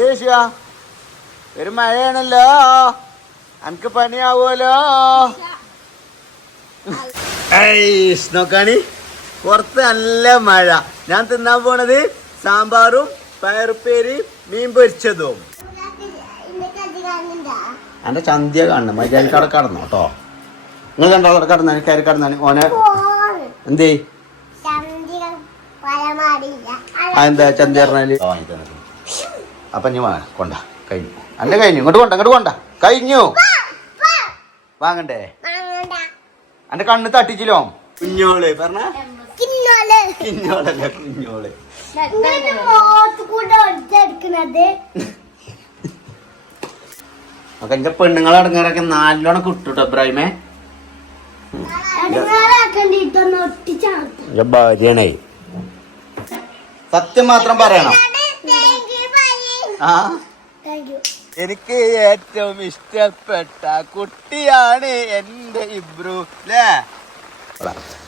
Asia ഒരു മഴയാണല്ലോ, അനക്ക് പണിയാവുമല്ലോ. നോക്കാണി പുറത്ത് നല്ല മഴ. ഞാൻ തിന്നാൻ പോണത് സാമ്പാറും പയറുപ്പേരി മീൻ പൊരിച്ചതും. എന്റെ ചന്തിയ കാണണം. മര്യാദ കടന്നു കേട്ടോ. നിങ്ങൾ കണ്ടോ കടന്നാണ് കയറി കടന്നാണ് ഓനെ എന്തേ എന്താ ചന്തി പറഞ്ഞാല് അപ്പൊ നീ കൊണ്ട കഴിഞ്ഞു. അന്റെ കഴിഞ്ഞു. ഇങ്ങോട്ട് കൊണ്ട കഴിഞ്ഞു. വാങ്ങണ്ടേ? അന്റെ കണ്ണ് തട്ടിച്ചില്ലോ. കുഞ്ഞോള് പറഞ്ഞ കുഞ്ഞോളല്ല കുഞ്ഞോള്. അപ്പൊ എന്റെ പെണ്ണുങ്ങളടങ്ങാറൊക്കെ നല്ലോണം കിട്ടൂട്ടോ ഇബ്രാഹിമേ. ഭാര്യയാണേ. സത്യം മാത്രം പറയണം. ആ എനിക്ക് ഏറ്റവും ഇഷ്ടപ്പെട്ട കുട്ടിയാണ് എന്റെ ഇബ്രു അല്ലേ.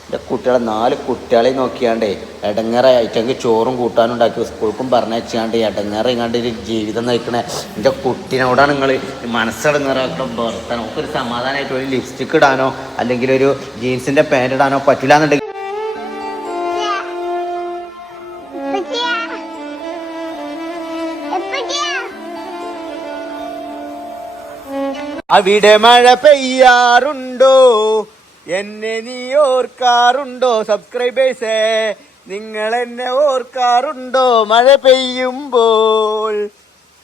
എന്റെ കുട്ടികളെ 4 കുട്ടികളെ നോക്കിയാണ്ടേ ഇടങ്ങേറായിട്ടെങ്കിൽ ചോറും കൂട്ടാനും ഉണ്ടാക്കി സ്കൂൾക്കും പറഞ്ഞാണ്ട് ഇടങ്ങേറിങ്ങാണ്ട് ഒരു ജീവിതം നയിക്കണേ എൻ്റെ കുട്ടീനോടാണ് നിങ്ങൾ മനസ്സടങ്ങേറാക്കണം. ഭർത്താൻ നമുക്കൊരു സമാധാനമായിട്ട് ഒരു ലിപ്സ്റ്റിക്ക് ഇടാനോ അല്ലെങ്കിൽ ഒരു ജീൻസിന്റെ പാൻറ് ഇടാനോ പറ്റില്ല എന്നുണ്ടെങ്കിൽ അവിടെ മഴ പെയ്യാറുണ്ടോ, എന്നെ നീ ഓർക്കാറുണ്ടോ? സബ്സ്ക്രൈബേഴ്സേ നിങ്ങൾ എന്നെ ഓർക്കാറുണ്ടോ മഴ പെയ്യുമ്പോൾ?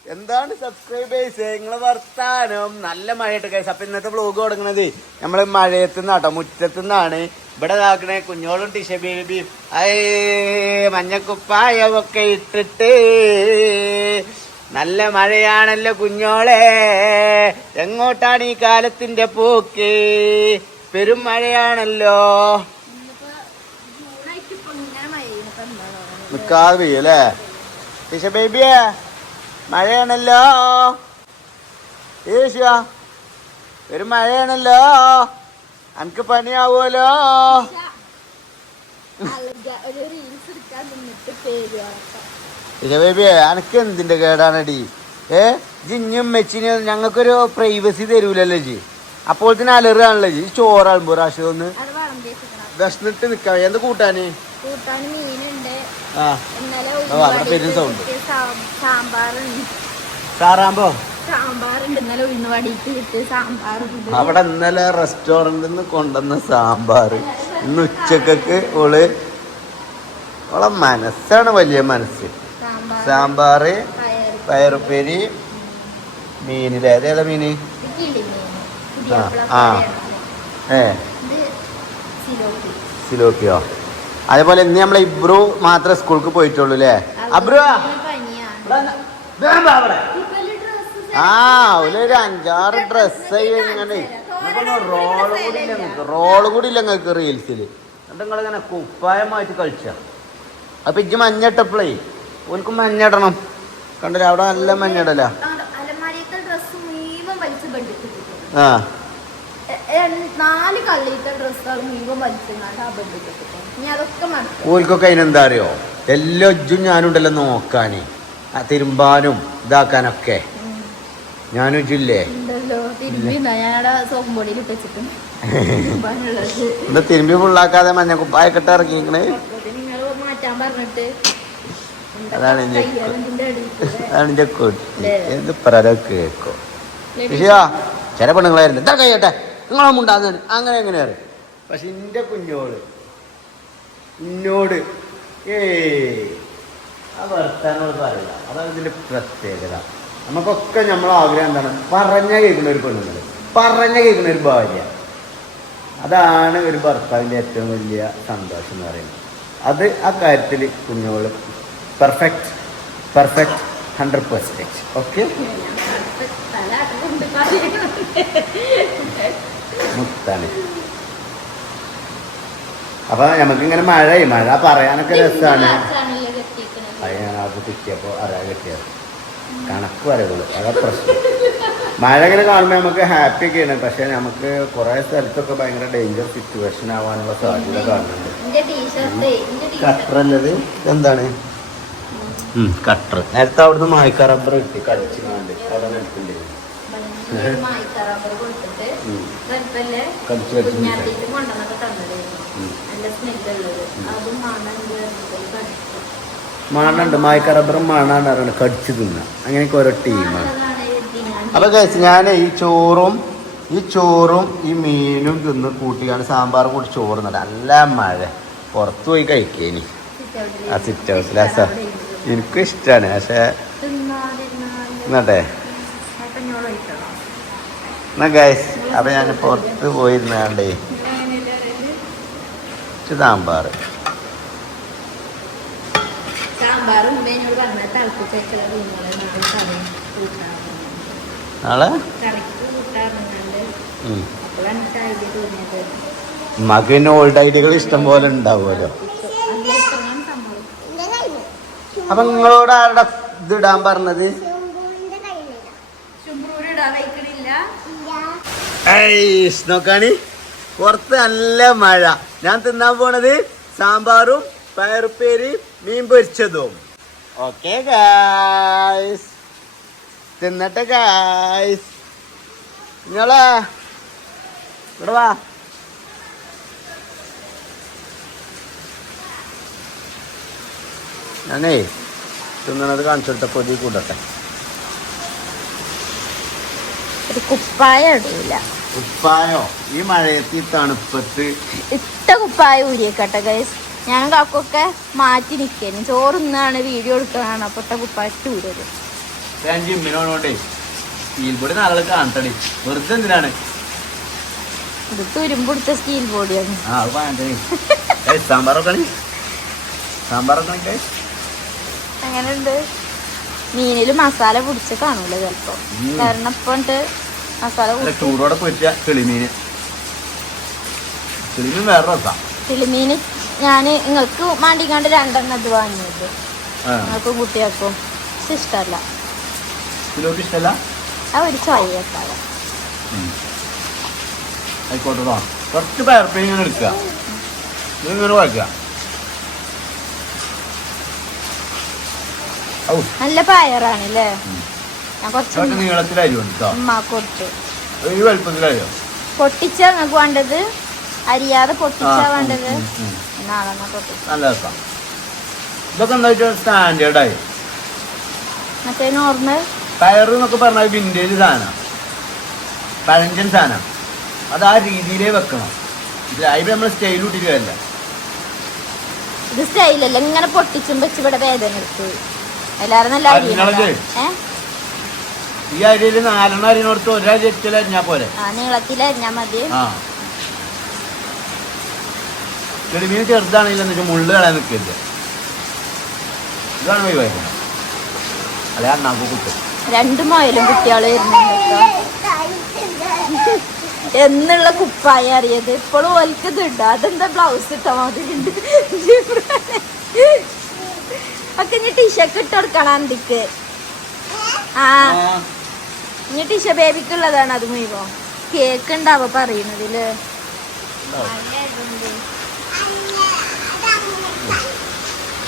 എന്താണ് സബ്സ്ക്രൈബേഴ്സേ നിങ്ങളെ വർത്താനം? നല്ല മഴയിട്ട് കേസ്. അപ്പൊ ഇന്നത്തെ വ്ലോഗ് തുടങ്ങുന്നത് നമ്മള് മഴയത്തുനിന്നാട്ടോ, മുറ്റത്തുനിന്നാണ്. ഇവിടെ ഇതാക്കണേ കുഞ്ഞോളും ടിഷ ബേബിയും മഞ്ഞക്കുപ്പായൊക്കെ ഇട്ടിട്ട് നല്ല മഴയാണല്ലോ കുഞ്ഞോളെ. എങ്ങോട്ടാണ് ഈ കാലത്തിന്റെ പോക്ക്? പെരും മഴയാണല്ലോ. നിക്കാതെ പെയ്യല്ലേ ടിഷ ബേബിയെ? മഴയാണല്ലോ ഏഷ്യ. ഒരു മഴയാണല്ലോ, അനക്ക് പണിയാവുമല്ലോ. ബേബിയെ അനക്ക് എന്തിന്റെ കേടാണടി? ജിഞ്ഞും മെച്ചിനും ഞങ്ങൾക്കൊരു പ്രൈവസി തരൂലല്ലോ ജി. അപ്പോൾ തന്നെ അലറാണല്ലോ ജി. ചോറാകുമ്പോ പ്രാവശ്യം ഒന്ന് വിശന്നിട്ട് നിക്കാ. എന്ത് കൂട്ടാന്? സൗണ്ട് സാറാമ്പോ അവിടെ ഇന്നലെ റെസ്റ്റോറന്റിൽ നിന്ന് കൊണ്ടുവന്ന സാമ്പാർ ഇന്ന് ഉച്ചക്ക് ഓളെ മനസ്സാണ് വലിയ മനസ്സ്. സാമ്പാറ് പയറുപ്പേരി മീനില്ലേ? അതേതാ മീന്? സിലോക്കിയോ? അതേപോലെ ഇന്ന് നമ്മളെ ഇബ്രു മാത്രമേ സ്കൂൾക്ക് പോയിട്ടുള്ളൂ അല്ലേ? അബ്രു ഒരു 5-6 ഡ്രസ്സ് ഇങ്ങനെ റോള് കൂടി ഇല്ല നിങ്ങൾക്ക് റീൽസിൽ. എന്നിട്ട് നിങ്ങളിങ്ങനെ കുപ്പായമായിട്ട് കളിച്ച. അപ്പൊ ഇജ്ജ് മഞ്ഞട്ടപ്പളേ ഓൽക്കും മഞ്ഞിടണം. കണ്ടില്ല അവിടെ നല്ല മഞ്ഞിടല. ഓൽക്കൊക്കെ അതിനെന്താ അറിയോ, എല്ലാ ഇജ്ജും ഞാനും ഉണ്ടല്ലോ നോക്കാന്, തിരുമ്പാനും ഇതാക്കാനൊക്കെ. ഞാനും ഇജ്ജില്ലേ എന്താ തിരുമ്പി ഫുള്ളാക്കാതെ മഞ്ഞക്കുപ്പായൊക്കെ ഇറങ്ങിക്കണേ. അതാണ് എന്റെ കുട്ടി. എന്ത് പറയാ കേക്കോ ചില പെണ്ണുങ്ങളായിരുന്നു എന്താ കഴിയട്ടെ നിങ്ങളെ മുണ്ടാകുന്ന അങ്ങനെ എങ്ങനെയാണ്. പക്ഷെ എന്റെ കുഞ്ഞോട് ഇന്നോട് ആ വർത്താനോട് പറയില്ല. അതാണ് ഇതിന്റെ പ്രത്യേകത. നമുക്കൊക്കെ നമ്മളെ ആഗ്രഹം എന്താണ്? പറഞ്ഞ കേൾക്കുന്ന ഒരു പെണ്ണുങ്ങൾ, പറഞ്ഞ കേൾക്കുന്ന ഒരു ഭാര്യ. അതാണ് ഒരു ഭർത്താവിൻ്റെ ഏറ്റവും വലിയ സന്തോഷം എന്ന് പറയുന്നത്. അത് ആ കാര്യത്തിൽ കുഞ്ഞോള് പെർഫെക്റ്റ് 100%. ഓക്കെ മുത്താണ്. അപ്പൊ നമുക്കിങ്ങനെ മഴ പറയാനൊക്കെ രസമാണ്. അത് ഞാൻ അത് കിട്ടിയപ്പോ അറിയാൻ കിട്ടിയത് കണക്ക് വരവുള്ളൂ. അതാ പ്രശ്നം. മഴ ഇങ്ങനെ കാണുമ്പോൾ നമുക്ക് ഹാപ്പി ഒക്കെയാണ്. പക്ഷെ നമുക്ക് കുറെ സ്ഥലത്തൊക്കെ ഭയങ്കര ഡേഞ്ചർ സിറ്റുവേഷൻ ആവാനുള്ള സാധ്യത കാണുന്നുണ്ട്. കട്ടറല്ലത് എന്താണ് കട്ടർ നേരത്തെ അവിടുന്ന് മായ്ക്ക റബ്ബർ കിട്ടി കളിച്ചു മണുണ്ട് മായ്ക്ക റബ്ബറും മണാണ് പറയുന്നത് കടിച്ചു തിന്ന അങ്ങനെയൊക്കെ ഓരോ ടീമാണ്. അപ്പൊ കഴിച്ച് ഞാൻ ഈ ചോറും ഈ മീനും തിന്ന് കൂട്ടിയാണ് സാമ്പാറും കൂടി ചോറ് നല്ല മഴ പുറത്തു പോയി കഴിക്കേനി ആ സിറ്റ് ഹൗസിൽ എനിക്കും ഇഷ്ടമാണ്. പക്ഷെ എന്നട്ടെ എന്നാ ഗൈസ് അപ്പൊ ഞാൻ പുറത്ത് പോയിരുന്നാണ്ടേ സാമ്പാർ നാളെ മകന് ഓൾഡ് ഐഡിയകൾ ഇഷ്ടം പോലെ ഉണ്ടാവുമല്ലോ. അപ്പൊ നിങ്ങളോട് ആരുടെ ഇത് ഇടാൻ പറഞ്ഞത്? നോക്കാണി പുറത്ത് നല്ല മഴ. ഞാൻ തിന്നാൻ പോണത് സാമ്പാറും പയറുപ്പേരി മീൻ പൊരിച്ചതും. ഓക്കെ ഗായ്സ് തിന്നട്ടെ ഗായ്സ്. നിങ്ങളെ ഇവിടെ വാ. ഞാനേ തിന്നണത് കാണിച്ചോട്ടെ കൊതി കൂടട്ടെ. കുപ്പായോ ഈ മഴയത്ത് ഈ തണുപ്പത്ത് ഇട്ട കുപ്പായ ഊരിയേക്കട്ടെ ഗൈസ്. ഞാൻ കാക്കൊക്കെ മാറ്റി നിൽക്കുന്നു. ചോറുന്നാണ് വീഡിയോ എടുക്കാനാണ് അപ്പൊ ഇട്ട കുപ്പായ ഊരത്. ഞാൻ ജിമ്മിനോടേ സ്റ്റീൽ ബോഡി നാളെ കാണട്ടടി. വെറുതെ എന്തിനാണ് ഇത് തുരുമ്പെടുത്ത സ്റ്റീൽ ബോഡിയാണ്. സാമ്പാറൊക്കെ അങ്ങനെയുണ്ട്. മീനില് മസാല പിടിച്ച് കാണൂല ചിലപ്പോ. കാരണം ഇപ്പൊ മസാല ചൂടോടെ പൊരിച്ച കിളിമീന് കിളിമീന് ഞാന് നിങ്ങൾക്ക് മാണ്ടിക്കാണ്ട് 2 എണ്ണം ഇത് വാങ്ങിയത്. നിങ്ങൾക്ക് കുട്ടികൾക്കും ഇഷ്ടല്ല. ആ ഒരു ചോയക്കാതെ ആയിക്കോട്ടെ. കുറച്ച് പയർപ്പേരി ഇങ്ങനെ എടുക്കുക, ഇങ്ങനെ കുഴക്കുക. നല്ല പയറാണല്ലേ. ഞാൻ കുറച്ച് നീളത്തിലരിയുണ്ട് വലുപ്പത്തിലരിയോ പൊട്ടിച്ച നിങ്ങൾക്ക് വേണ്ടത്? അരിയാതെ പൊട്ടിച്ചാ വേണ്ടത്? നാളെ നല്ല രസം. ഇതൊക്കെ എന്താ സ്റ്റാൻഡേർഡായി. മറ്റേ നോർമൽ പയറ് എന്നൊക്കെ പറഞ്ഞാൽ വിന്റേജ് സാധനം, പഴഞ്ചൻ സാധനം. അത് ആ രീതിയിലേ വെക്കണം. അതിൽ നമ്മൾ സ്റ്റൈൽ ഇട്ടില്ല. ഇത് സ്റ്റൈലല്ല, ഇങ്ങനെ പൊട്ടിച്ചും വെച്ച് ഇവിടെ വേദന എടുത്ത് എല്ലാരും നല്ല ഈ അരിയില് 4 എണ്ണം അരിനോടത്ത് ഒരരി അരിഞ്ഞാ പോലെ നീളത്തിലരിഞ്ഞാ മതി. ചെടിമീൻ ചെറുതാണെങ്കിലും മുള്ളു കളയാൻ നിൽക്കില്ല. ഇതാണ് ഒഴിവാക്കുന്നത്. അല്ലെ അണ്ണാക്ക് കുട്ടും. 2 മുയലും കുട്ടികള് വരുന്നുണ്ട് എന്നുള്ള കുപ്പായ അറിയത്. ഇപ്പോഴും ഒൽക്ക് ഇതുണ്ട്. അതെന്താ ബ്ലൗസ് ഇട്ട മാതിരിണ്ട്. ഒക്കെ ഇനി ടീഷർട്ട് ഇട്ട് കൊടുക്കണം അന്തിക്ക്. ഇനി ടീഷ ബേബിക്കുള്ളതാണ് അത് മുഴുവൻ. കേക്ക് ഉണ്ടാവോ പറയുന്നതില്?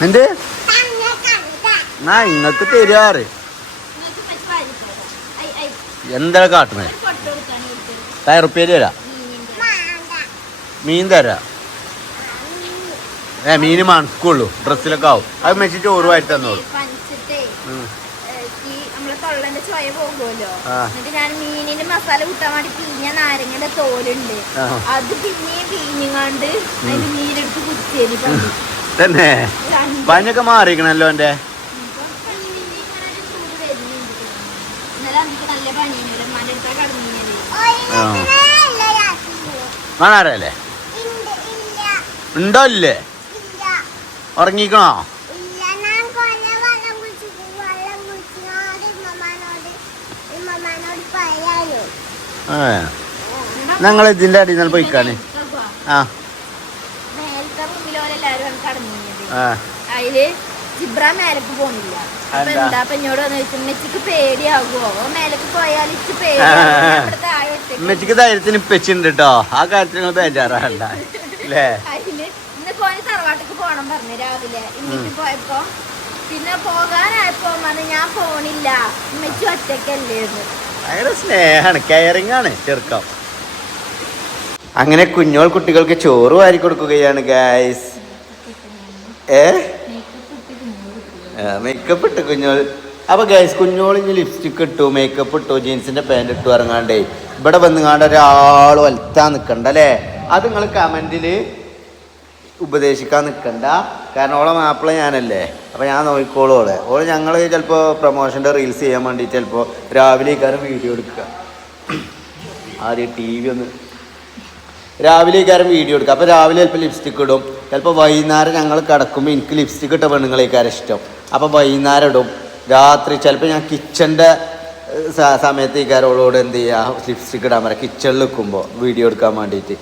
എന്ത് ഇങ്ങക്ക് തരാറ് എന്താ കാട്ടണേ? പയറുപ്പേരി തരാ, മീൻ തരാ. മീന് മണക്കുള്ളൂ, ഡ്രസ്സിലൊക്കെ ആവും. അത് മെച്ചി ചോറ് വായിട്ട് തന്നോളൂ. തൊള്ളന്റെ ചോയ പോകുമല്ലോ. എന്നിട്ട് ഞാൻ മീനിന് മസാല കൂട്ടാൻ വേണ്ടി പിഴിഞ്ഞ നാരങ്ങയുടെ തോലുണ്ട്, അത് പിന്നെയും പിഴിഞ്ഞാണ്ട് അതിന് നീരെടുത്ത് കുത്തിയത്. തന്നെ പനിയൊക്കെ മാറിക്കണല്ലോ എന്റെ. കാണാറല്ലേ ഉണ്ടോ? ഇല്ലേ ഉറങ്ങിക്കണോ? ഞങ്ങൾ ഇതിന്റെ അടിയിൽ നിന്ന് പോയിക്കാണ്. അതില് ജിബ്ര മേലക്ക് പോണില്ല. അപ്പൊ എന്താ അപ്പൊ എന്നോട് മെച്ചിക്ക് പേടിയാകുമോ മേലക്ക് പോയാൽ മെച്ചിക്ക് ധൈര്യത്തിന് ഇപ്പച്ചുണ്ട് കേട്ടോ. ആ കാര്യത്തിൽ നിങ്ങൾ ബേജാറാണ്ട അല്ലേ? അതില് ഇന്ന് പോയി തറവാട്ടിക്ക് പോണം പറഞ്ഞു രാവിലെ. ഇന്നിട്ട് പോയപ്പോ പിന്നെ പോകാനായപ്പോ ഞാൻ പോണില്ല, ഉമ്മച്ചി ഒറ്റക്കല്ലേ. ഭയങ്കര സ്നേഹാണ്, കെയറിംഗ് ആണ് ചെറുക്കം. അങ്ങനെ കുഞ്ഞോൾ കുട്ടികൾക്ക് ചോറ് വാരി കൊടുക്കുകയാണ് ഗൈസ്. മേക്കപ്പ് ഇട്ട് കുഞ്ഞോൾ. അപ്പൊ ഗൈസ് കുഞ്ഞോൾ ഇനി ലിപ്സ്റ്റിക് ഇട്ടു, മേക്കപ്പ് ഇട്ടു, ജീൻസിന്റെ പാൻറ് ഇട്ടു ഇറങ്ങാണ്ടേ ഇവിടെ വന്നുകാണ്ട് ഒരാൾ വലുത്താൻ നിൽക്കണ്ട അല്ലേ. അത് നിങ്ങൾ കമന്റില് ഉപദേശിക്കാൻ നിൽക്കണ്ട. കാരണം ഓളെ മാപ്പിള ഞാനല്ലേ, അപ്പോൾ ഞാൻ നോക്കിക്കോളും ഓള് ഞങ്ങൾ ചിലപ്പോൾ പ്രൊമോഷൻ്റെ റീൽസ് ചെയ്യാൻ വേണ്ടിയിട്ട് ചിലപ്പോൾ രാവിലേക്കാരും വീഡിയോ എടുക്കുക. ആദ്യം TV ഒന്ന് രാവിലേക്കാരും വീഡിയോ എടുക്കുക. അപ്പോൾ രാവിലെ ചിലപ്പോൾ ലിപ്സ്റ്റിക് ഇടും, ചിലപ്പോൾ വൈകുന്നേരം ഞങ്ങൾ കിടക്കുമ്പോൾ എനിക്ക് ലിപ്സ്റ്റിക് ഇട്ട പെണ്ണുങ്ങളേക്കാരും ഇഷ്ടം. അപ്പോൾ വൈകുന്നേരം ഇടും. രാത്രി ചിലപ്പോൾ ഞാൻ കിച്ചൻ്റെ സമയത്തേക്കാരോളോട് എന്ത് ചെയ്യുക, ലിപ്സ്റ്റിക് ഇടാൻ പറയാം കിച്ചണിൽ നിൽക്കുമ്പോൾ വീഡിയോ എടുക്കാൻ വേണ്ടിയിട്ട്.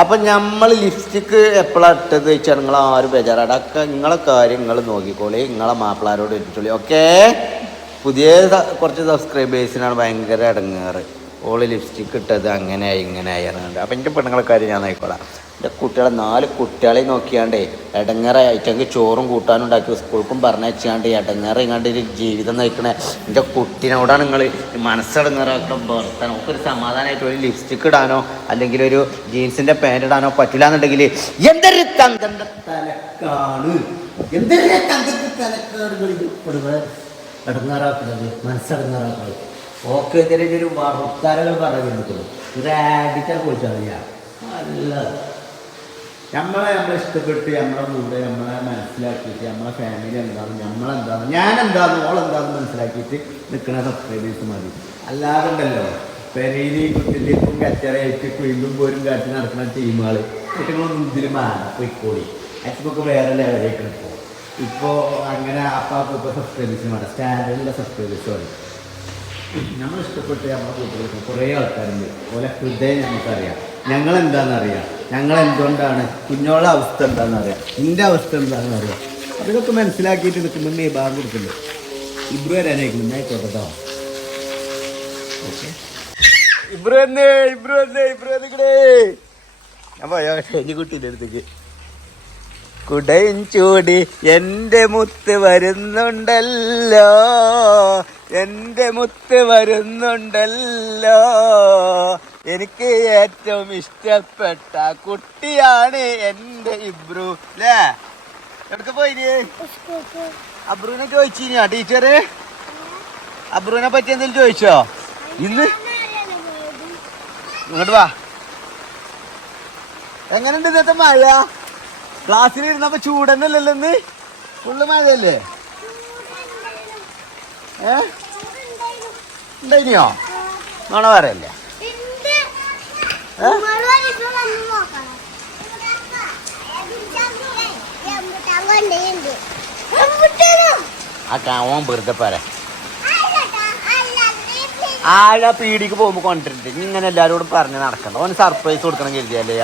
അപ്പം നമ്മൾ ലിപ്സ്റ്റിക്ക് എപ്പോഴാണ് ഇട്ടത് വെച്ചാൽ നിങ്ങൾ ആരും ബേജാറാണ്. അതൊക്കെ നിങ്ങളെ കാര്യം നിങ്ങൾ നോക്കിക്കോളി, നിങ്ങളെ മാപ്പിളാരോട് ഇട്ടിട്ടോളി. ഓക്കെ. പുതിയ കുറച്ച് സബ്സ്ക്രൈബേഴ്സിനാണ് ഭയങ്കര ഇടങ്ങേറ്, ഓള് ലിപ്സ്റ്റിക്ക് ഇട്ടത് അങ്ങനെയായി ഇങ്ങനെയായി ഇറങ്ങുന്നുണ്ട്. അപ്പം എൻ്റെ പെണ്ണുങ്ങളെ കാര്യം ഞാൻ നോക്കിക്കോളാം. എൻ്റെ കുട്ടികളെ 4 കുട്ടികളെ നോക്കിയാണ്ടേ ഇടങ്ങേറായി അയച്ചെങ്കിൽ ചോറും കൂട്ടാനും ഉണ്ടാക്കി സ്കൂൾക്കും പറഞ്ഞയച്ചാണ്ട് ഇടങ്ങേറെ ഇങ്ങാണ്ട് ഒരു ജീവിതം നയിക്കണേ എൻ്റെ കുട്ടീനോടാണ് നിങ്ങൾ മനസ്സടങ്ങേറാക്കുന്ന ഭർത്താൻ. നമുക്കൊരു സമാധാനമായിട്ട് ഒരു ലിപ്സ്റ്റിക്ക് ഇടാനോ അല്ലെങ്കിൽ ഒരു ജീൻസിൻ്റെ പാൻറ് ഇടാനോ പറ്റില്ല എന്നുണ്ടെങ്കിൽ എന്തൊരു തന്തൻ്റെ തലക്കാണ്, എന്തൊരു തന്തൻ്റെ തലക്കാണ് ഇടങ്ങാറാക്കുന്നത്, മനസ്സടങ്ങാറാക്കുന്നത്. ഓക്കെ ഇതിൻ്റെ ഒരു വർത്താനങ്ങൾ പറയുന്നുള്ളൂ, ഒരു ആഡിറ്റാണ് കുറിച്ചാണ് ഞാൻ. അല്ല നമ്മളെ ഇഷ്ടപ്പെട്ട് നമ്മളെ കൂടെ നമ്മളെ മനസ്സിലാക്കിയിട്ട് നമ്മളെ ഫാമിലി എന്താണ്, നമ്മളെന്താണ്, ഞാനെന്താണ്, ഓളെന്താണെന്ന് മനസ്സിലാക്കിയിട്ട് നിൽക്കുന്ന സബ്സ്ക്രൈബേഴ്സ് മതി. അല്ലാതുണ്ടല്ലോ പെരയിലെയും കുട്ടിൻ്റെയും കച്ചറയായിട്ട് കുയിലും പോരും കാട്ടി നടക്കുന്ന ടീമുകൾ കുട്ടികളൊന്നും ഇതിൽ പോയിക്കോളി. അച്ഛനൊക്കെ വേറെ ലെവലേക്ക് ഇപ്പോൾ ഇപ്പോൾ അങ്ങനെ ഇപ്പോൾ സബ്സ്ക്രൈബേഴ്സ് വേണം, സ്റ്റാൻഡേർഡിലുള്ള സബ്സ്ക്രൈബേഴ്സ് വേണം. നമ്മൾ ഇഷ്ടപ്പെട്ട് നമ്മളെ കൂട്ടുകൾക്ക് കുറേ ആൾക്കാരുണ്ട്, ഓലെ ഹൃദയം നമുക്കറിയാം, ഞങ്ങളെന്താണെന്നറിയാം, ഞങ്ങളെന്തുകൊണ്ടാണ്, കുഞ്ഞോളെ അവസ്ഥ എന്താണെന്നറിയാം, എൻ്റെ അവസ്ഥ എന്താണെന്ന് അറിയാം. അതൊക്കെ മനസ്സിലാക്കിയിട്ട് നിൽക്കുമ്പോൾ ഈ ഭാഗം കൊടുക്കുന്നുണ്ട്. ഇബ്രു വരാനായിരിക്കും ആയിക്കോട്ടെ കേട്ടോ. ഓക്കെ ഇബ്രു വന്നിക്കടേ. ഞാൻ പോയോ എൻ്റെ കുട്ടീൻ്റെ അടുത്തേക്ക്. കുടയും ചൂടി എൻ്റെ മുത്ത് വരുന്നുണ്ടല്ലോ, എൻ്റെ മുത്ത് വരുന്നുണ്ടല്ലോ, എനിക്ക് ഏറ്റവും ഇഷ്ടപ്പെട്ട കുട്ടിയാണ് എൻ്റെ ഇബ്രു. അല്ലേ എവിടേക്ക് പോയിന്? അബ്രുവിനെ ചോദിച്ചിനാ ടീച്ചറ്? അബ്രുവിനെ പറ്റി എന്തെങ്കിലും ചോദിച്ചോ? ഇന്ന് ഇങ്ങോട്ട് വാ. എങ്ങനെയുണ്ട് ഇന്നത്തെ മഴ? ക്ലാസ്സിൽ ഇരുന്നപ്പോ ചൂടന്നല്ലല്ലോ ഇന്ന്, ഫുള്ള് മഴയല്ലേ? ഉണ്ടായിനിയോ? നോണ പറയല്ലേ? ആ കാവൻ വെറുതെ പറ. ആഴ പീടിക്ക് പോകുമ്പോ കൊണ്ടിട്ടുണ്ട്. ഇങ്ങനെ എല്ലാരോടും പറഞ്ഞ് നടക്കണ്ട. ഓന് സർപ്രൈസ് കൊടുക്കണം കരുതിയല്ലേ?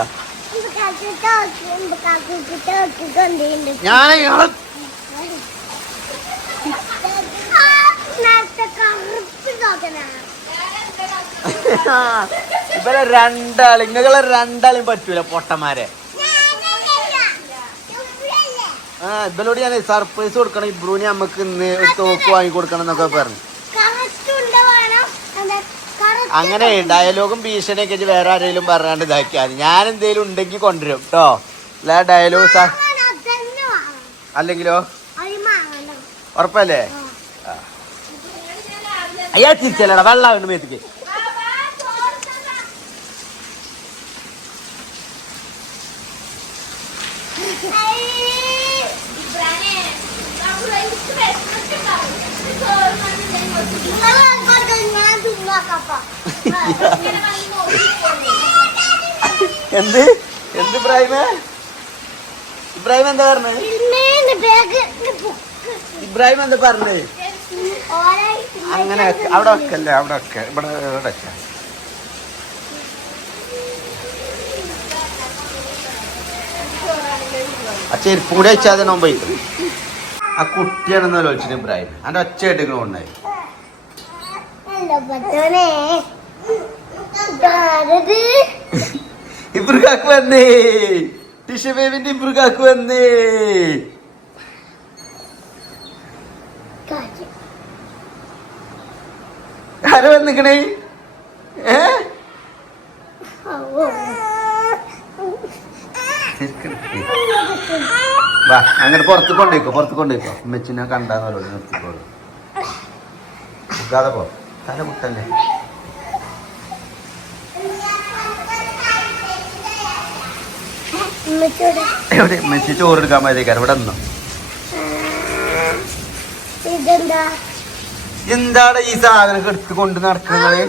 ഞാൻ ഇവരെ നിങ്ങളെ രണ്ടാളും പറ്റൂല പൊട്ടന്മാരെ. ഇവരോട് ഞാൻ സർപ്രൈസ് കൊടുക്കണം, ഇബ്രൂന് നമ്മക്ക് ഇന്ന് ഒരു തോക്ക് വാങ്ങി കൊടുക്കണം എന്നൊക്കെ പറഞ്ഞു. അങ്ങനെ ഡയലോഗും ഭീഷണിയൊക്കെ വേറെ ആരെങ്കിലും പറയാണ്ട് ഇതാക്കിയാൽ ഞാൻ എന്തേലും ഉണ്ടെങ്കിൽ കൊണ്ടുവരും കേട്ടോ. അല്ല ഡയലോഗ് അല്ലെങ്കിലോ ഉറപ്പല്ലേ? അയ്യാ തിരിച്ചല്ലടാ വെള്ളം മേത്തേക്ക്. എന്ത് ഇബ്രാഹിമേ? ഇബ്രാഹിം എന്താ പറഞ്ഞേ? ഇബ്രാഹിം എന്താ പറഞ്ഞേ? അങ്ങനെ അവിടെ വെക്കല്ലേ, അവിടെ വെക്ക, ഇവിടെ വെക്ക. ആ ചെരുപ്പും കൂടി വെച്ചാൽ അതിന് മുമ്പ് ആ കുട്ടിയാണെന്ന് ആലോചിച്ചിട്ട് ഇബ്രാഹിം അതിന്റെ ഒച്ച കേട്ടിങ്ങനെ ഉണ്ടായി. ഇബ്രുക്കാക്ക് വന്നേ, ടിഷ ബേബിന്റെ ഇബ്രുക്കാക്ക് വന്നേ. ആര് വന്നിക്കണേ? വാ അങ്ങനെ പുറത്ത് കൊണ്ടുപോയിക്കോ ഉമ്മച്ചിനെ കണ്ടാന്നല്ലോ നിർത്തിക്കോളൂ. നിൽക്കാതെ പോ, തല മുട്ടല്ലേ. എവിടെ ഉമ്മച്ചി ചോറ് എടുക്കാൻ മതിയേക്കാരം ഇവിടെ നിന്നോ. എന്താണ് ഈ സാധനം എടുത്ത് കൊണ്ട് നടക്കുന്നത്?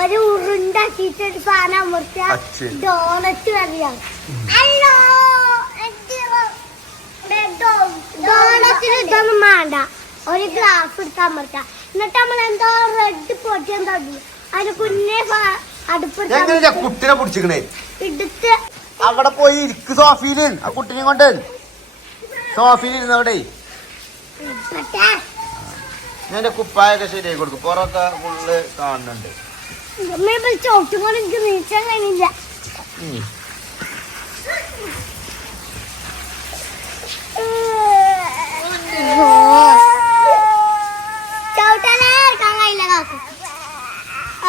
ഒരു ഉരുണ്ടാക്കിട്ടൊരു സാധനം ഡോണറ്റ് അറിയാം. ഡോണറ്റിന് ഇതൊന്നും വേണ്ട, ഒരു ഗ്ലാസ് എടുക്കാൻ പറ്റാം. എന്നിട്ട് നമ്മൾ എന്തോ റെഡ് പൊട്ടിയാൻ തുടങ്ങി. അതിന് കുഞ്ഞെ അടുപ്പ് കുട്ടിനെ പിടിച്ചിക്കണേ എടുത്ത് അവിടെ പോയി ഇരിക്ക് സോഫയില്. ആ കുട്ടിനെ കൊണ്ട് സോഫയിൽ ഇരുന്ന് അവിടെ ഞാൻ കുപ്പായൊക്കെ ശരിയായി കൊടുക്കും. പുറമൊക്കെ ഫുള്ള് കാണുന്നുണ്ട്. ചോട്ടുകൊണ്ട് എനിക്ക് നീച്ചാൻ കഴിഞ്ഞില്ല. ചവിട്ടാലേ എടുക്കാൻ കഴിയില്ല കാക്കു.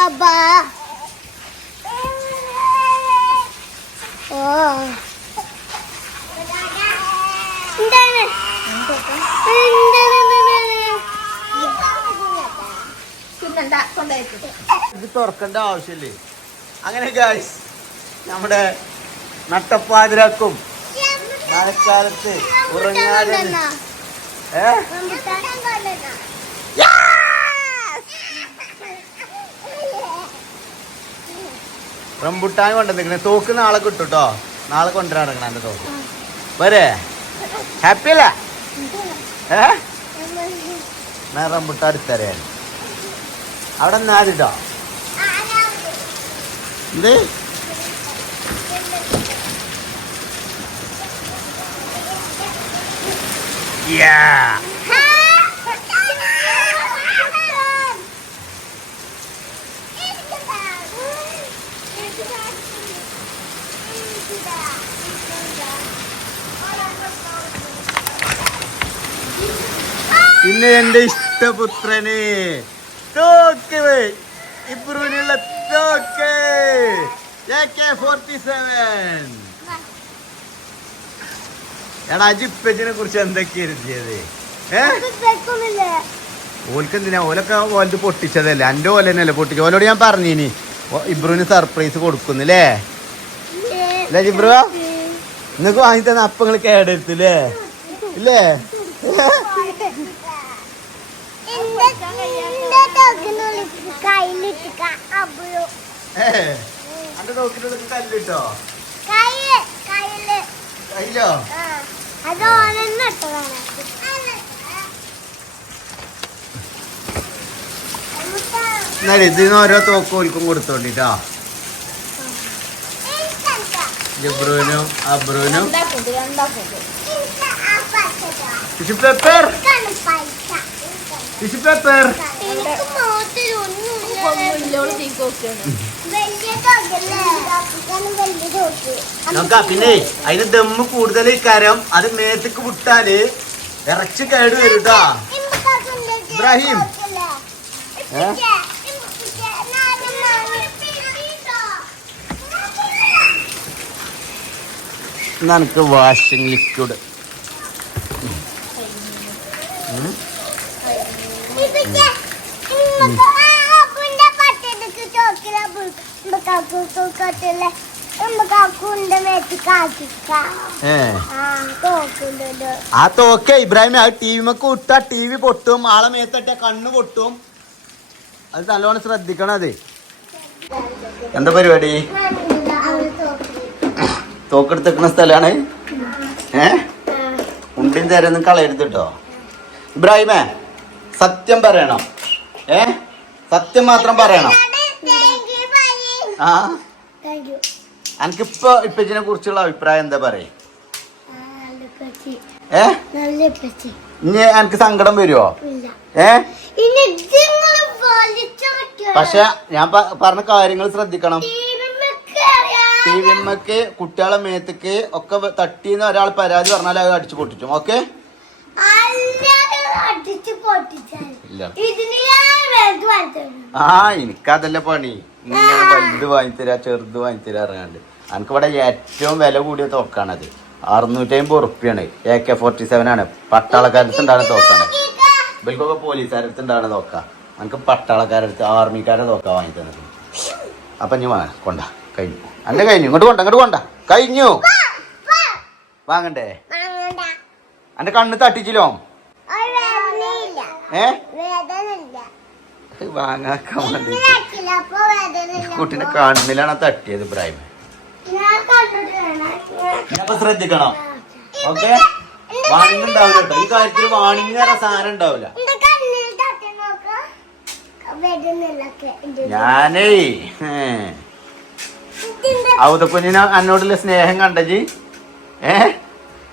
അബ്ബാ ഓ എന്താണ് ഇത് തുറക്കേണ്ട ആവശ്യമില്ലേ. അങ്ങനെ ഗായ്സ് നമ്മുടെ നട്ടപ്പാതിരാക്കും മഴക്കാലത്ത് ഉറങ്ങാതെ റംബുട്ടാൻ കൊണ്ടുവന്നിരിക്കണേ. തോക്ക് നാളെ കിട്ടും കേട്ടോ. നാളെ കൊണ്ടുവരാൻ എന്റെ തോക്ക് വരെ. ഹാപ്പി അല്ലേ? ഞാൻ റംബുട്ടാൻ എടുത്തറിയാൻ അവിടെ നിന്നാലിട്ടോ. ഇത് പിന്നെ എന്റെ ഇഷ്ടപുത്രന് തോക്ക് ഇബ്രുവിനുള്ള തോക്ക് AK-47. എടാ അജിപ്പച്ചിനെ കുറിച്ച് എന്തൊക്കെയാ എഴുതിയത്? ഓൽക്ക് എന്തിനാ? ഓലൊക്കെ ഓല് പൊട്ടിച്ചതല്ലേ. എന്റെ ഓല തന്നെയല്ലേ പൊട്ടിച്ചു. ഓലോട് ഞാൻ പറഞ്ഞിനി ഇബ്രുവിന് സർപ്രൈസ് കൊടുക്കുന്നില്ലേ അല്ലേ ജിബ്രു? നിങ്ങക്ക് വാങ്ങി തന്നെ അപ്പങ്ങൾ കേടെടുത്തില്ലേ ഇല്ലേ? അന്റെ നോക്കിട്ടുള്ള കല്ലിട്ടോ കയ്യിലോ? എന്നാലും ഇതിന് ഓരോ തോക്ക് ഓൽക്കും കൊടുത്തോണ്ടിട്ടോ. ജിബ്രുവിനും അബ്രുവിനും ടിഷ്യൂ പേപ്പർ നോക്കാ. പിന്നെ അതിന് ദമ്മ് കൂടുതൽ കരം അത് മേത്തേക്ക് വിട്ടാല് ഇറച്ചി കേട് വരും കേട്ടോ. ഇബ്രാഹിം നമുക്ക് വാഷിംഗ് ലിക്വിഡ് ആ തോക്കെ ഇബ്രാഹിം ആ ടിവിമൊക്കെ വിട്ടാ TV പൊട്ടും. ആളെ മേത്തട്ട കണ്ണ് പൊട്ടും. അത് നല്ലോണം ശ്രദ്ധിക്കണം. അത് എന്താ പരിപാടി? തോക്കെടുത്തിക്കുന്ന സ്ഥലാണ്. ഉണ്ടിൻ തരൊന്നും കളയരുത് കേട്ടോ. ഇബ്രാഹിമേ സത്യം പറയണം. സത്യം മാത്രം പറയണം. ആ എനിക്കിപ്പോ ഇപ്പച്ചിനെ കുറിച്ചുള്ള അഭിപ്രായം എന്താ പറയേ? ഇനി എനിക്ക് സങ്കടം വരുവോ? പക്ഷെ ഞാൻ പറഞ്ഞ കാര്യങ്ങൾ ശ്രദ്ധിക്കണം. ടിവിമ്മക്ക് കുട്ടികളെ മേത്തേക്ക് ഒക്കെ തട്ടിന്ന് ഒരാൾ പരാതി പറഞ്ഞാൽ അത് അടിച്ചു പൊട്ടിച്ചു. ഓക്കെ ആ എനിക്കതല്ല പണി, ഇങ്ങനെ വലുത് വാങ്ങിത്തരാ ചെറുത് വാങ്ങിത്തരാ അറിയാണ്ട്. എനിക്കിവിടെ ഏറ്റവും വില കൂടിയ തോക്കാണത്. 650 ഉറുപ്പ്യാണ്. AK-47 ആണ്. പട്ടാളക്കാരടുത്ത് ഉണ്ടാകുന്ന തോക്കാണ്. ഇവൽക്കൊക്കെ പോലീസുകാരടുത്ത് ഉണ്ടാകുന്ന തോക്ക. എനിക്ക് പട്ടാളക്കാരടുത്ത് ആർമിക്കാരുടെ തോക്ക വാങ്ങി തന്നത്. അപ്പൊ ഇനി കൊണ്ട കഴിഞ്ഞു. അന്റെ കഴിഞ്ഞു. ഇങ്ങോട്ട് കൊണ്ട കഴിഞ്ഞു. വാങ്ങണ്ടേ? അന്റെ കണ്ണ് തട്ടിച്ചില്ലോ? വാങ്ങാക്കാൻ വേണ്ടി കുട്ടീന്റെ കണ്ണിലാണ് തട്ടിയത്. ഇബ്രാഹിം അപ്പൊ ശ്രദ്ധിക്കണം. ഓക്കെ, വാണിംഗ് ഉണ്ടാവില്ല കേട്ടോ. ഈ കാര്യത്തിൽ വാണിംഗ് സാധനം ഉണ്ടാവില്ല. ഞാനേ ഔതക്കുഞ്ഞിന് എന്നോടുള്ള സ്നേഹം കണ്ടജി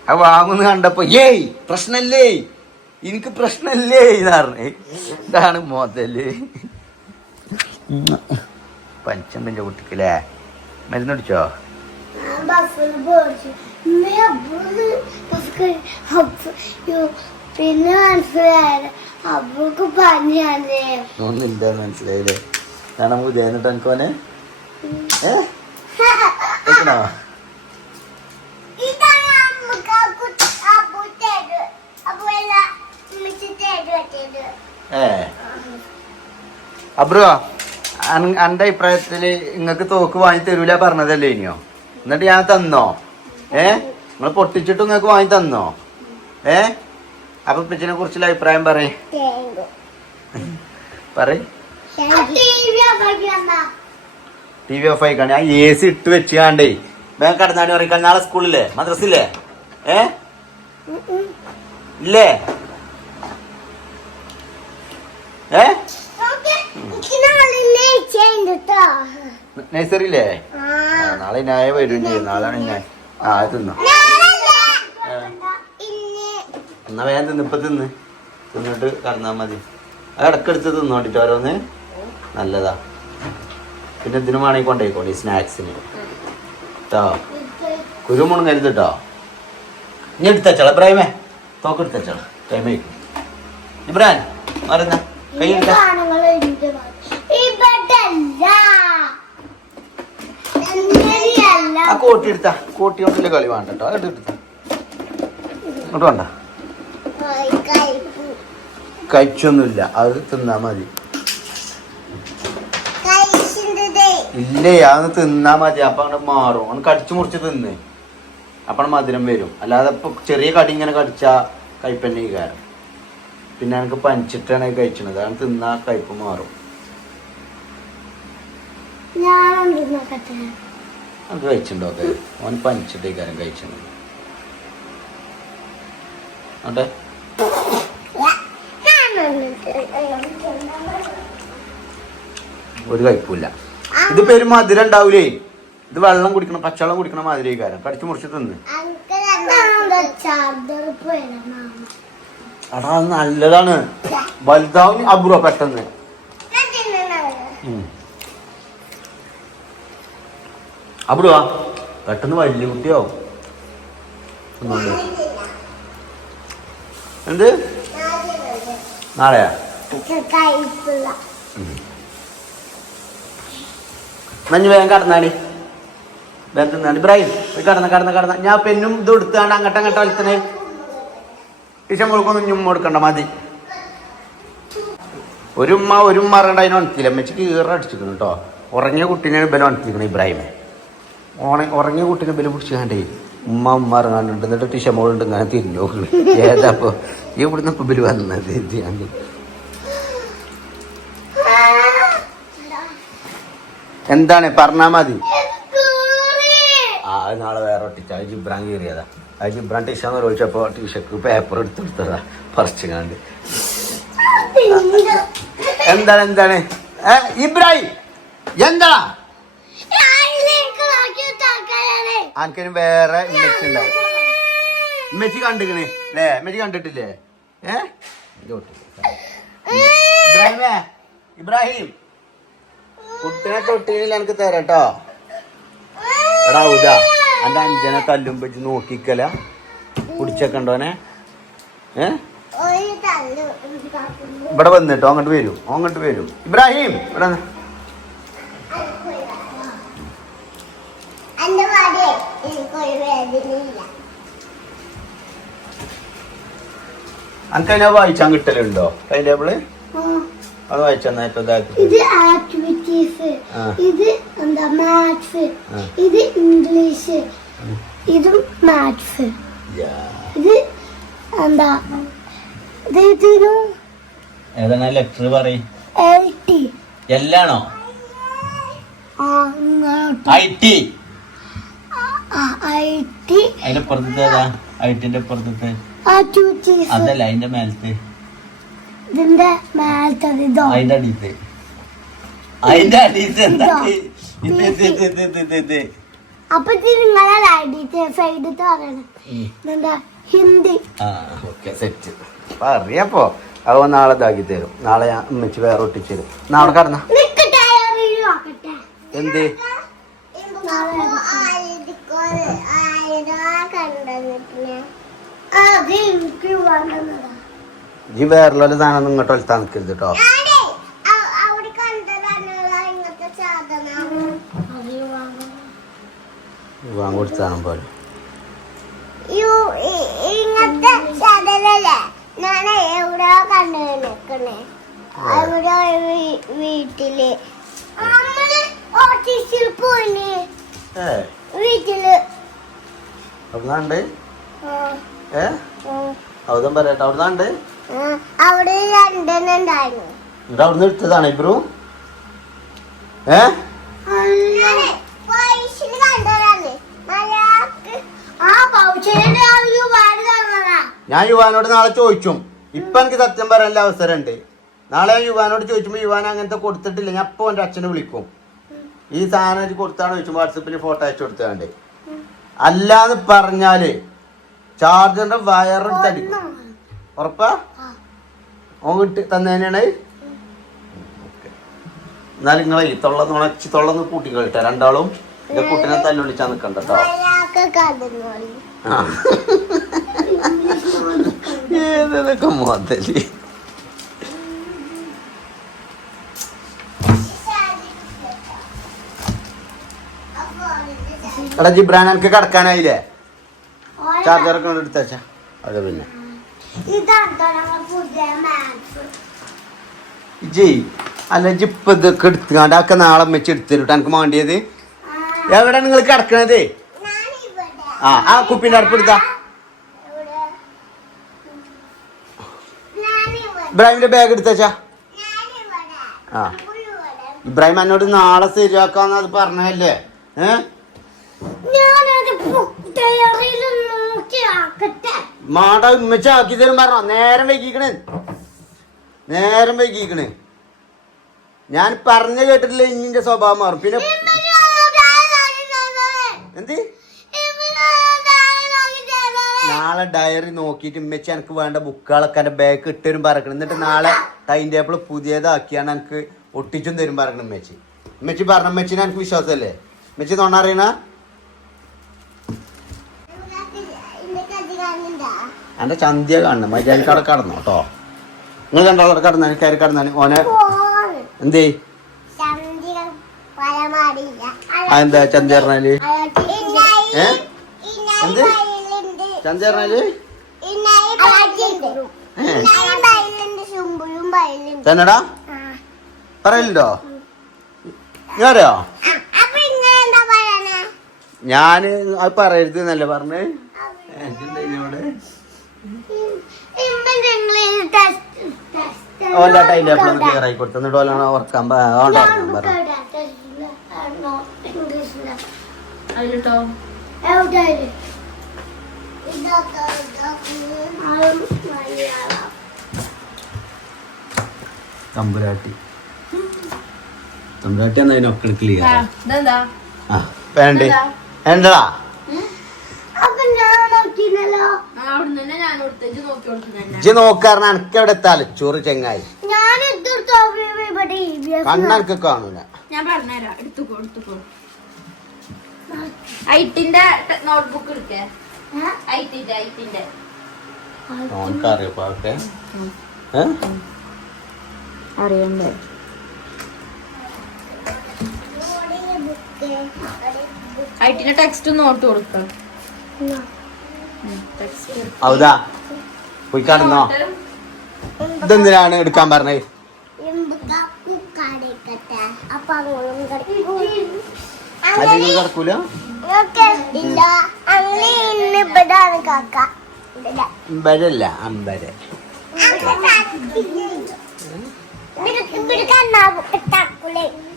അത് വാങ്ങുന്ന കണ്ടപ്പോ ഏയ് പ്രശ്നല്ലേ, എനിക്ക് പ്രശ്നല്ലേ ഇതാർന്ന്. ഇതാണ് മോതല്. പഞ്ചമിന്റെ കുട്ടിക്കല്ലേ മരുന്നടിച്ചോ? പിന്നെ മനസ്സിലായത് അവൾക്ക് പനിയാണേ. ഒന്നില്ല, മനസ്സിലായില്ലേ? ഞാൻ ഉദയന്നിട്ട് എനിക്കോനെ അബ്രോ, എന്റെ അഭിപ്രായത്തില് നിങ്ങക്ക് തോക്ക് വാങ്ങി തരൂല പറഞ്ഞതല്ലേ ഇനിയോ? എന്നിട്ട് ഞാൻ തന്നോ? നിങ്ങൾ പൊട്ടിച്ചിട്ട് നിങ്ങക്ക് വാങ്ങി തന്നോ? അപ്പൊ പിച്ചിനെ കുറിച്ചുള്ള അഭിപ്രായം പറയ്. ടി വി ഓഫ് ആയിക്കാണ്. ഞാൻ AC ഇട്ട് വെച്ചാണ്ടേ വേഗം കടന്നാടി പറയിക്കാൻ. നാളെ സ്കൂളില്ലേ മദ്രസില്ലേ? ഇല്ലേ? നഴ്സറിയില്ലേ? നാളെ ഞാൻ വരും ചെയ്യും. നാളെ ഞാൻ തിന്നോ? എന്നാ വേഗം തിന്ന്. ഇപ്പൊ തിന്നിട്ട് കടന്നാ മതി. അത് ഇടക്കെടുത്ത് തിന്നോണ്ടിട്ട് ഓരോന്ന് നല്ലതാ. പിന്നെ ഇതിനു വേണമെങ്കിൽ കൊണ്ടുപോയിക്കോളി സ്നാക്സിന് കേട്ടോ. കുരുമുളക് കരുതട്ടോ. ഇനി എടുത്തച്ചാള ഇബ്രാഹിമേ, തോക്ക് എടുത്തച്ചാള. ടൈം ആയി. ഇബ്രാൻ മറന്ന കൈ എടുത്ത ആ കോട്ടി എടുത്ത. കോട്ടി കൊണ്ടല്ലേ കളി വേണ്ട കേട്ടോ. അത് എടുത്ത ഇങ്ങോട്ട് വേണ്ട. കഴിച്ചൊന്നുമില്ല, അത് തിന്നാ മതി. ഇല്ലേ, അത് തിന്നാ മതി. അപ്പൊ അങ്ങോട്ട് മാറും. ഒന്ന് കടിച്ചു മുറിച്ച് തിന്ന്, അപ്പൊ മധുരം വരും. അല്ലാതെ ഇപ്പൊ ചെറിയ കടി ഇങ്ങനെ കടിച്ചാ കയ്പന്നെ കാരണം. പിന്നെ എനിക്ക് പനിച്ചിട്ടാണ് കഴിച്ചത്. അത് തിന്നാ കയ്പ് മാറും. അത് കഴിച്ചിട്ടുണ്ടോ? ഓൻ പനിച്ചിട്ടേ കാര്യം കഴിച്ചത്. അതെ, ഒരു കഴിപ്പില്ല. ഇത് പേര് മധുരം ഉണ്ടാവൂലേ. ഇത് വെള്ളം കുടിക്കണം, പച്ചവെള്ളം കുടിക്കണ മാതിരി കാര്യം. കടിച്ചു മുറിച്ച് തിന്ന്. അടാ നല്ലതാണ്. വലുതാവും അബ്രോ പെട്ടെന്ന്. അബ്രുവാ പെട്ടെന്ന് വലിയ കുട്ടിയാവും. എന്ത് നാളെയാ? മഞ്ഞ് വേഗം കടന്നാടി. വേഗം തിന്നാടി. ഇബ്രാഹിം കടന്ന. ഞാൻ പെന്നും ഇത് എടുത്താണ്ട് അങ്ങോട്ട് വലിത്തണേ. ടീച്ചർ മുഴുക്കൊന്നും ഞുമ്മ കൊടുക്കണ്ട, മതി. ഒരു ഉമ്മ അറിയണ്ട. അതിനെ ഉണക്കില്ല. അമ്മച്ചിക്ക് ഈറ അടിച്ചിരിക്കണം കേട്ടോ. ഉറങ്ങിയ കുട്ടീനെ ബലം ഉണക്കിക്കണം ഇബ്രാഹിമെ. ഉറങ്ങിയ കുട്ടീനെ ബലം പിടിച്ച് കണ്ടേ ഉമ്മ ഇറങ്ങാണ്ടുണ്ട്. എന്നിട്ട് ടീച്ചർ മോളുണ്ട്. ഞാൻ തിരിഞ്ഞു നോക്കുന്നു. ഏതാപ്പോ ഇവിടുന്ന് ഇപ്പൊ ബലു വന്നത്? എന്താണ് പറഞ്ഞാ മതി. അത് നാളെ വേറെ ഒട്ടിച്ച ജിബ്രാൻ കയറിയതാ. അത് ജിബ്രാൻ ടീഷന്ന് ചോദിച്ചപ്പോ ടീഷക്ക് പേപ്പർ എടുത്തെടുത്തതാ പറിച്ചുകാണ്ട്. എന്താണ് ഇബ്രാഹിം എന്താ? ആർക്കും വേറെ ഇമ്മച്ചി ഉണ്ടാവും. ഇമ്മച്ചി കണ്ടിക്കണേ അല്ലേ? ഇമ്മച്ചി കണ്ടിട്ടില്ലേ? ഇബ്രാഹിം കുട്ടിനെ തൊട്ടിയിൽ എനിക്ക് തരാട്ടോ. എടാ ഉദാ എന്റെ അഞ്ചനെ തല്ലുമ്പോ നോക്കിക്കല കുടിച്ചൊക്കെ ഉണ്ടോനെ. ഇവിടെ വന്നിട്ടോ അങ്ങോട്ട് വരും ഇബ്രാഹിം ഇവിടെ അനക്കതിനെ വായിച്ചാൻ കിട്ടലുണ്ടോ ടൈം ടേബിള് അത് വായിച്ചാ ഇപ്പൊ ഇത് ആക്ടിവിറ്റീസ്, ഇത് എന്താ മാത്സ്, ഇത് ഇംഗ്ലീഷ്, ഇതും മാത്സ്, ഇത് എന്താ ഇതിനും ഏതാണ് ലെറ്റർ പറയും LT എല്ലാണോ IT അതിന്റെ പുറത്തത്തെ ഐറ്റിന്റെ പുറത്തത്തെ ആക്ടിവിറ്റീസ് അതല്ല അതിന്റെ മേലത്തെ ഇതിന്റെ മേലത്തെ ഇതോ അതിന്റെ അടിയത്തെ എന്താ ഇത് അപ്പൊ ഇത് നിങ്ങളെ സൈഡ് പറയണം എന്താ ഹിന്ദി. സെറ്റ് അറിയാപ്പോ അത് നാളെ ഇതാക്കി തരും. നാളെ ഞാൻ ഉമ്മച്ചി വേറെ ഒട്ടിച്ചു തരും. നാളെ കടന്ന എന്ത് ഈ വേറെ സാധനം ഇങ്ങോട്ട് വലുത്താൻ നിൽക്കരുത് കേട്ടോ. വാങ്ങിക്കൊടുത്താണ് പോലെ ഇങ്ങനത്തെ സാധനല്ലേ ഞാൻ എവിടെ കണ്ടു നിക്കണേ അവിടെ വീട്ടില് ഓഫീസിൽ പോയിന് വീട്ടില് അവിടുന്നാണ്ട് അവതും പറയട്ടെ അവിടുന്നാണ്ട് അവിടെ രണ്ടെണ്ണം ഉണ്ടായിരുന്നു. എന്നിട്ട് അവിടുന്ന് എടുത്തതാണ് ഇബ്രു ഞാൻ യുവാനോട് നാളെ ചോദിച്ചും. ഇപ്പൊ എനിക്ക് സത്യം പറയാനുള്ള അവസരമുണ്ട്. നാളെ യുവാനോട് ചോദിച്ചുമ്പോ യുവാൻ അങ്ങനത്തെ കൊടുത്തിട്ടില്ല. ഞാൻ ഇപ്പൊ എന്റെ അച്ഛനെ വിളിക്കും. ഈ സാധനം കൊടുത്താണ് ചോദിച്ചു. വാട്സപ്പിൽ ഫോട്ടോ അയച്ചു കൊടുത്താണ്ട് അല്ലാന്ന് പറഞ്ഞാല് ചാർജറിന്റെ വയറെടുത്ത് അടിക്കും. ഉറപ്പാ ഓൻ കിട്ടി തന്നേനാണ്. എന്നാലും നിങ്ങളെ തൊള്ളന്ന് കൂട്ടി കളിട്ടാ രണ്ടാളും. എന്റെ കുട്ടിനെ തല്ലുവിളിച്ചാ നിക്കണ്ട കേട്ടോ. ഏതൊക്കെ മോതല് എടാ ജിബ്രാൻ എനിക്ക് കിടക്കാനായില്ലേ? ചാർജറൊക്കെ എടുത്തച്ച അത് പിന്നെ ജയ് അല്ല ജിപ്പ് ഇതൊക്കെ എടുത്തുകൊണ്ട് ഒക്കെ നാളെ വെച്ച് എടുത്തിട്ട് എനിക്ക് വേണ്ടിയത്. എവിടെ നിങ്ങൾ കിടക്കണത്? ആ കുപ്പിന്റെ അടുപ്പെടുത്താ. ഇബ്രാഹിമിന്റെ ബാഗ് എടുത്തച്ചാ. ആ ഇബ്രാഹിം എന്നോട് നാളെ ശരിയാക്കാന്ന് അത് പറഞ്ഞല്ലേ? മാട ഉമ്മച്ച ആക്കി തരും പറഞ്ഞോ. നേരം വൈകിക്കണ്. ഞാൻ പറഞ്ഞു കേട്ടിട്ടില്ല. ഇഞ്ഞിന്റെ സ്വഭാവം മാറും. പിന്നെ എന്ത് നാളെ ഡയറി നോക്കിയിട്ട് ഉമ്മച്ചി എനിക്ക് വേണ്ട ബുക്കുകളൊക്കെ എൻ്റെ ബാഗ് ഇട്ടരും പറക്കണം. എന്നിട്ട് നാളെ ടൈം ടേബിൾ പുതിയതാക്കിയാണ് എനിക്ക് ഒട്ടിച്ചും തരും പറയണം ഉമ്മച്ചി പറഞ്ഞ ഉമ്മച്ചിനെ എനിക്ക് വിശ്വാസമല്ലേ? ഉമ്മച്ചി തോണ അറിയണ എൻ്റെ ചന്തിയ കാണണം. മര്യാദക്കവിടെ കടന്നു കേട്ടോ. നിങ്ങൾ കണ്ടോ കടന്ന കയറി കടന്നാണ് ഓനെ എന്തേ അതെന്താ ചന്തി പറഞ്ഞാല്? എന്ത് ചന്തി പറഞ്ഞാല് തന്നെടാ പറയലുണ്ടോ? ഞാനോ ഞാന് അത് പറയരുത് എന്നല്ലേ പറഞ്ഞ് ഓൻ്റെ ടൈം ടേബിൾ ക്ലിയർ ആയി കൊടുത്തു. എന്നിട്ട് ഓലാണ് ഉറക്കാൻ പറഞ്ഞു. തമ്പുരാട്ടി എന്നതിനൊക്കെ ക്ലിയർ വേണ്ടേ എന്താ ഇജ്ജ് നോക്കാറിന് എനക്ക് എവിടെ തലച്ചോറ് ചെങ്ങായി കണ്ണനക്ക് കാണൂല. ഞാൻ പറഞ്ഞുതരാം. എടുത്തുക്കോ ഐറ്റിന്റെ നോട്ട്ബുക്ക് എടുക്കേ. ഐറ്റിന്റെ ഓനക്കറിയോ പാക്കെ അറിയണ്ടേ? ഐറ്റിന്റെ ടെക്സ്റ്റ് നോട്ട് കൊടുക്കാം. ഔദാ പോയി കാണുന്നോ? ഇതെന്തിനാണ് എടുക്കാൻ പറഞ്ഞത്? അല്ലെങ്കിൽ കിടക്കൂല. അമ്പരല്ല അമ്പര.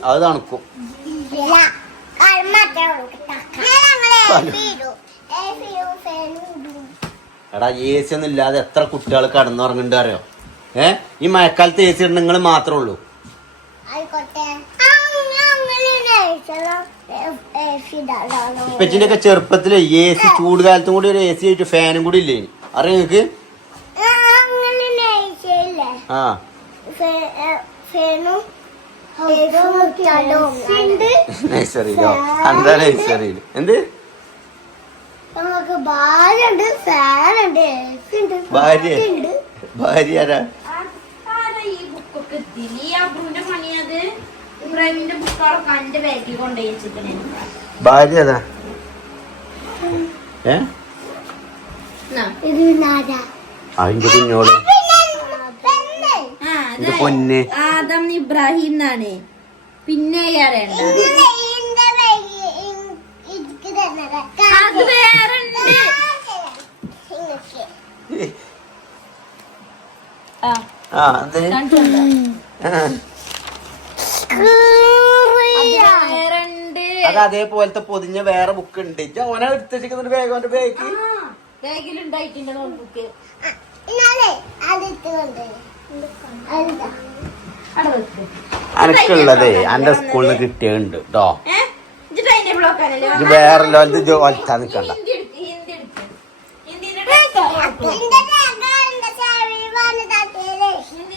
അത് തണുക്കും. എടാ എ സി ഒന്നും ഇല്ലാതെ എത്ര കുട്ടികൾ കടന്നുറങ്ങുന്നുണ്ട് അറിയോ? ഈ മഴക്കാലത്ത് എ സി ഇടുന്ന നിങ്ങൾ മാത്രമേ ഉള്ളൂ. ഇപ്പച്ചിന്റെ ഒക്കെ ചെറുപ്പത്തില് എ സി ചൂട് കാലത്തും കൂടി ഒരു എ സി ആയിട്ട് ഫാനും കൂടി ഇല്ലേ അറിയാം നിങ്ങക്ക്? ആ നഴ്സറിയിലോ? എന്താ നഴ്സറിയില് എന്ത് ഭാര്യ? ഭാര്യ ആരാ? ഭാര്യ അതാ അതിന്റെ കുഞ്ഞോള് പൊന്ന് ആദം ഇബ്രാഹിം എന്നാണ്. പിന്നെ അത് വേറെ അത് അതേപോലത്തെ പൊതിഞ്ഞ വേറെ ബുക്ക് ഉണ്ട്. ഓനെ എടുത്തിട്ട് വേഗം ഓന്റെ ബാഗിലുണ്ടായിട്ടുണ്ട് നോട്ട്ബുക്ക്. അനക്കുള്ളതേ എന്റെ സ്കൂളിൽ നിന്ന് കിട്ടിയുണ്ട് കേട്ടോ. ഇത് വേറെ ഒലത്താ നിക്കണ്ട.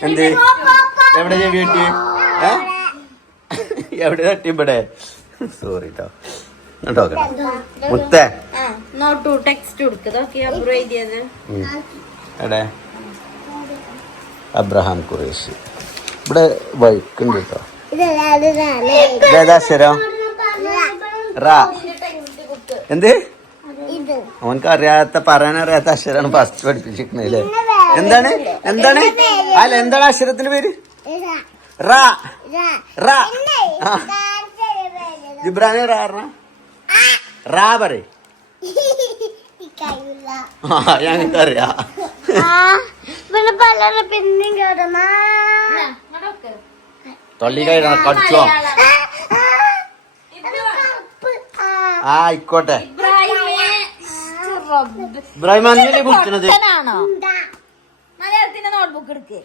എന്ത് എവിടെ ചെവി കിട്ടി? എവിടെ തട്ടി? ഇവിടെ സോറി കേട്ടോ. മുത്തേ എടെ അബ്രഹാം ഖുറേഷി ഇവിടെ വൈക്കുണ്ട് കേട്ടോ. ഏതാക്ഷരം? റാ. എന്ത്? അവനക്ക് അറിയാത്ത പറയാനറിയാത്ത അക്ഷരാണ് ഫസ്റ്റ് പഠിപ്പിച്ചിരിക്കുന്നല്ലേ? എന്താണ് എന്താണ് അല്ല എന്താണ് അക്ഷരത്തിന്റെ പേര്? റാ. റാ. ജിബ്രാനെ റാ റാ പറയ്. ഞങ്ങൾക്കറിയാ. തൊള്ളി കഴിയണ കടിച്ചോ? ആയിക്കോട്ടെ. ഇബ്രാഹിം അന്നല്ലേ കുടിക്കണത്? മലയാളത്തിന്റെ നോട്ട്ബുക്ക് എടുക്ക്.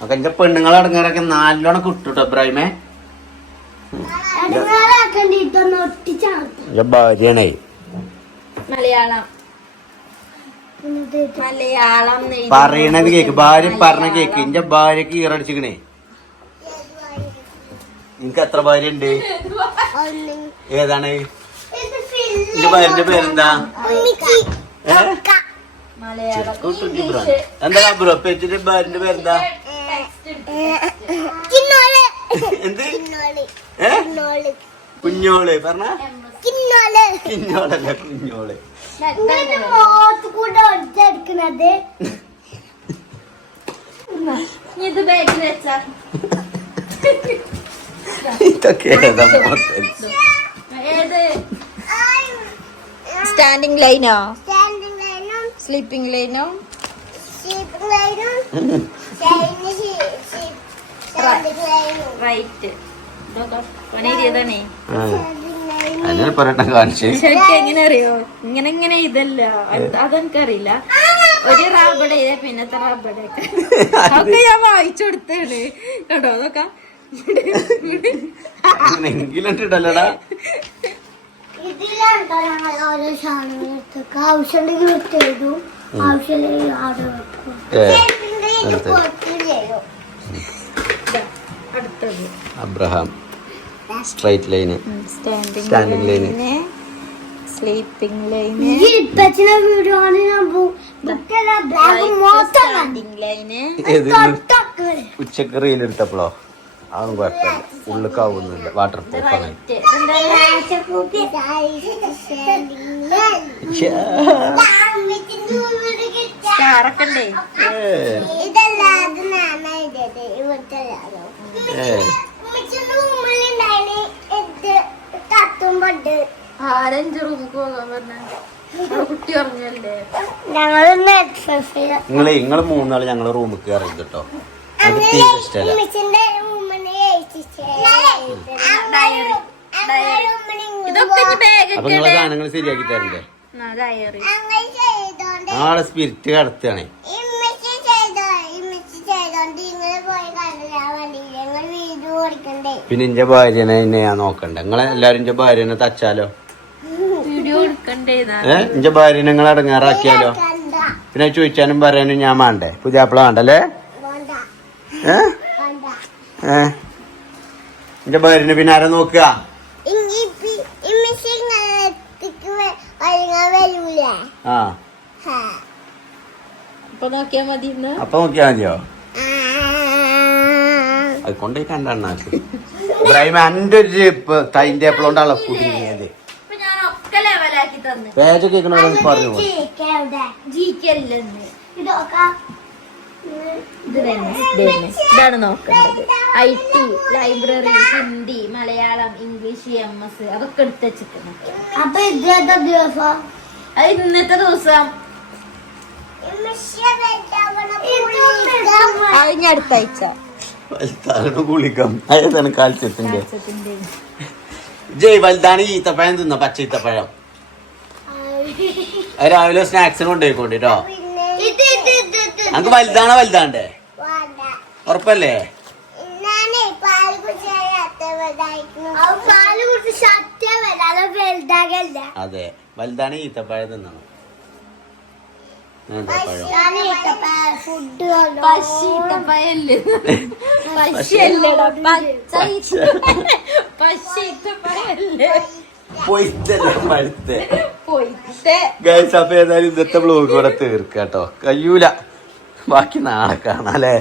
അപ്പൊ എന്റെ പെണ്ണുങ്ങളടങ്ങാറൊക്കെ നല്ലോണം കിട്ടൂട്ടോ ഇബ്രാഹിമേ. ഭാര്യയാണേ. മലയാളം പറയണത് കേക്ക്. ഭാര്യ പറഞ്ഞ കേക്ക്. എന്റെ ഭാര്യക്ക് ഈറടിച്ചിക്കണേ. നിനക്ക് എത്ര ഭാര്യ ഉണ്ട്? ഏതാണ് എന്റെ ഭാര്യന്റെ പേരെന്താ? എന്താ ബ്രോ പെറ്റിന്റെ ഭാര്യന്റെ പേരെന്താ? എന്ത്? കുഞ്ഞോള് പറഞ്ഞ? കിഞ്ഞോളല്ല കുഞ്ഞോള്. ഇതൊക്കെ സ്റ്റാൻഡിംഗ് ലൈനോ സ്ലീപ്പിംഗ് ലൈനോ? റൈറ്റ്. ശരിക്കും എങ്ങനെ അറിയോ? ഇങ്ങനെ ഇതല്ല അതെനിക്കറിയില്ല. ഒരു റാബടെ പിന്നത്തെ റാബടെ ഒക്കെ ഞാൻ വായിച്ചു കൊടുത്തേണ് കേട്ടോ. അതൊക്കെ ഇടല്ലടാ. Abraham straight line, standing line, sleeping line video line ഉച്ചക്ക് റീലെടുത്തപ്പോഴോ അതൊന്നും കുഴപ്പമില്ല, ഉള്ളിക്കാവുന്നില്ല. വാട്ടർ പ്രൂഫാണ്. സ്റ്റാറൊക്കെ ഉണ്ടേ. ആരഞ്ച് റൂമിൽ പോകാൻ പറഞ്ഞ കുട്ടി പറഞ്ഞല്ലേ. നിങ്ങള് മൂന്നാള് ഞങ്ങള് റൂമിൽ കയറിയത് കേട്ടോ. അത് തീരെ ഇഷ്ടമല്ല. അപ്പൊ നിങ്ങളെ സാധനങ്ങൾ ശരിയാക്കി തരണ്ടേ? നാളെ സ്പിരിറ്റ് കടത്തുകയാണേ. പിന്നെ എന്റെ ഭാര്യനെ ഞാൻ നോക്കണ്ടേ? നിങ്ങളെ എല്ലാരും എന്റെ ഭാര്യനെ തച്ചാലോ? എന്റെ ഭാര്യനെ നിങ്ങൾ അടങ്ങാറാക്കിയാലോ? പിന്നെ ചോദിച്ചാനും പറയാനും ഞാൻ വേണ്ടേ? പുതിയാപ്പിള വേണ്ടല്ലേ? എന്റെ ഭാര്യനെ പിന്നെ ആരാ നോക്കുക? അപ്പൊ നോക്കിയാ മതി. അപ്പൊ നോക്കിയാ മതിയോ? അത് കൊണ്ടേ കണ്ടാക്കി ഇബ്രാഹിം എന്റെ ഒരു ടൈം ടേബിൾ കൊണ്ടാണല്ലോ കുടുങ്ങിയത്. പേജ് കേൾക്കണ പറഞ്ഞു ഇതാണ് നോക്കേണ്ടത്. IT, library, Hindi, Malayalam, English, MS അതൊക്കെ എടുത്ത് വെച്ചിട്ടുണ്ട്. അപ്പൊ ഇന്നത്തെ ദിവസം അത് ഇന്നത്തെ ദിവസം കഴിഞ്ഞ അടുത്ത ആഴ്ച കുളിക്കാം. ഏതാണ് കാൽസ്യത്തിന്റെ? ജയ് വലുതാണ് ഈത്തപ്പഴം തിന്ന, പച്ച ഈത്തപ്പഴം. രാവിലെ സ്നാക്സിന് കൊണ്ടുപോയിക്കോണ്ടിട്ടോ. നമുക്ക് വലുതാണോ വലുതാണ്ടേ? ഉറപ്പല്ലേ? അതെ, വലുതാണ് ഈത്തപ്പഴം തിന്നണം. അപ്പൊ ഏതായാലും ഇന്നത്തെ ബ്ലോഗ് കൂടെ തീർക്കാട്ടോ. കഴിയൂല, ബാക്കി നാളെ കാണാല്ലേ.